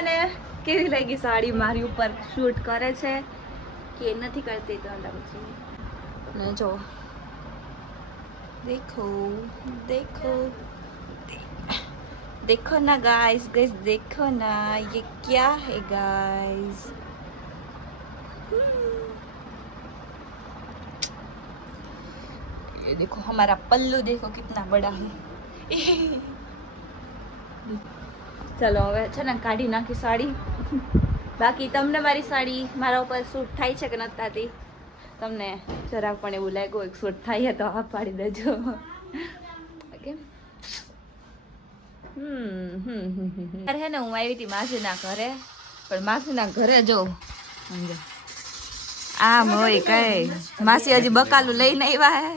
તને કેવી લાગી સાડી મારી ઉપર શૂટ કરે છે કે નથી કરતી તો પછી ને જો देखो देखो देखो ना गाइस गाइस देखो ना ये क्या है गाइस ये देखो हमारा पल्लू देखो कितना बड़ा है चलो હવે છે ને કાઢી નાખી સાડી બાકી તમને મારી સાડી મારા ઉપર સૂટ થાય છે કે નથી થતી તમને જરાક પણ એવું લાગ્યું એક સૂટ થાય તો આ પાડી દેજો ઓકે હે ને હું આવી હતી માસીના ઘરે પણ માસીના ઘરે જો આમ હોય કઈ માસી હજી બકાલું લઈને આવ્યા હે